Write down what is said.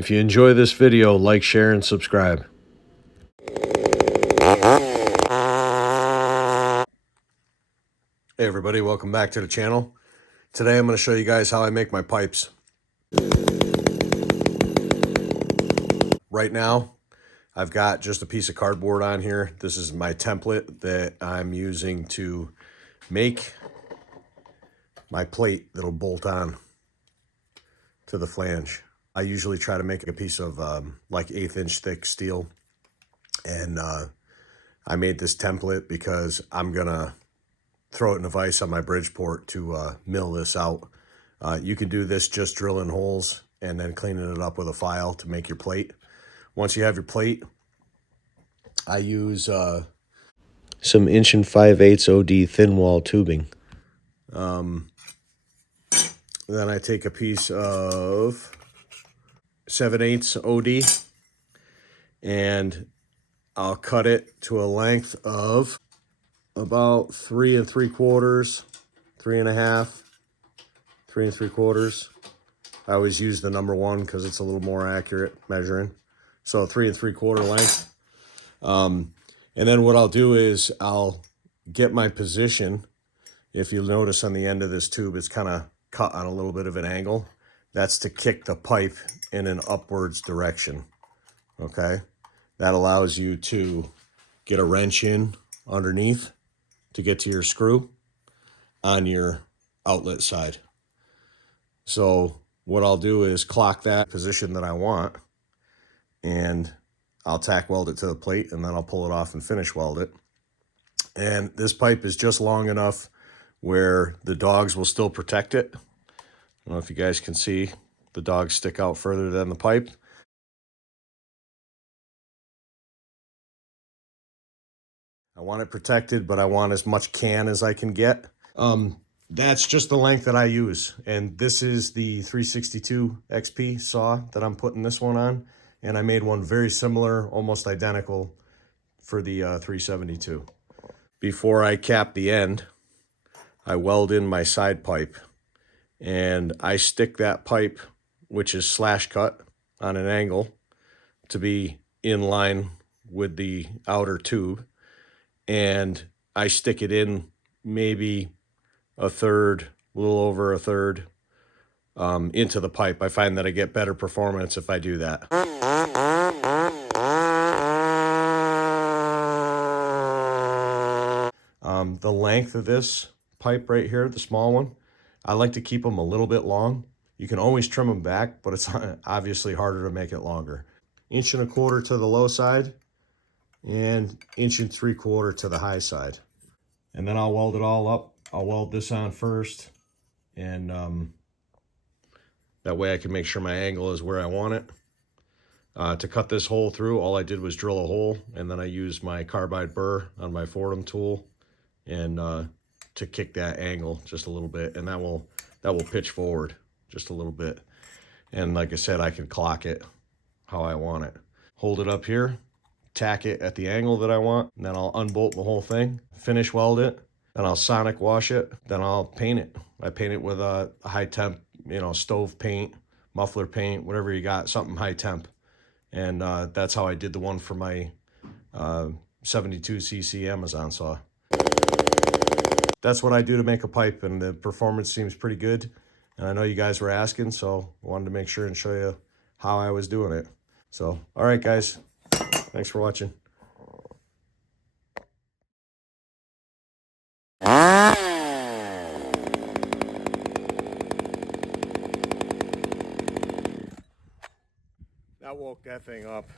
If you enjoy this video, like, share, and subscribe. Hey everybody, welcome back to the channel. Today I'm going to show you guys how I make my pipes. Right now, I've got just a piece of cardboard on here. This is my template that I'm using to make my plate that'll bolt on to the flange. I usually try to make a piece of like 1/8 inch thick steel. And I made this template because I'm going to throw it in a vise on my Bridgeport to mill this out. You can do this just drilling holes and then cleaning it up with a file to make your plate. Once you have your plate, I use some 1 5/8 OD thin wall tubing. Then I take a piece of 7/8 OD and I'll cut it to a length of about 3 3/4, 3.5, 3 3/4. I always use the number 1 because it's a little more accurate measuring. So 3 3/4 length. And then what I'll do is I'll get my position. If you'll notice on the end of this tube, it's kind of cut on a little bit of an angle. That's to kick the pipe in an upwards direction. Okay. That allows you to get a wrench in underneath to get to your screw on your outlet side. So what I'll do is clock that position that I want, and I'll tack weld it to the plate, and then I'll pull it off and finish weld it. And this pipe is just long enough where the dogs will still protect it. I don't know if you guys can see, the dogs stick out further than the pipe. I want it protected, but I want as much can as I can get. That's just the length that I use. And this is the 362 XP saw that I'm putting this one on. And I made one very similar, almost identical for the 372. Before I cap the end, I weld in my side pipe. And I stick that pipe, which is slash cut on an angle, to be in line with the outer tube. And I stick it in maybe a third, a little over a third into the pipe. I find that I get better performance if I do that. The length of this pipe right here, the small one, I like to keep them a little bit long. You can always trim them back, but it's obviously harder to make it longer. 1 1/4 inch to the low side and 1 3/4 inch to the high side. And then I'll weld it all up. I'll weld this on first, and that way I can make sure my angle is where I want it. To cut this hole through, all I did was drill a hole, and then I used my carbide burr on my Fordham tool and to kick that angle just a little bit, and that will pitch forward just a little bit. And like I said, I can clock it how I want it. Hold it up here, tack it at the angle that I want, and then I'll unbolt the whole thing, finish weld it, then I'll sonic wash it, then I'll paint it. I paint it with a high temp, stove paint, muffler paint, whatever you got, something high temp. And that's how I did the one for my 72cc Amazon saw. That's what I do to make a pipe, and the performance seems pretty good. And I know you guys were asking, so I wanted to make sure and show you how I was doing it. So, all right, guys. Thanks for watching. That woke that thing up.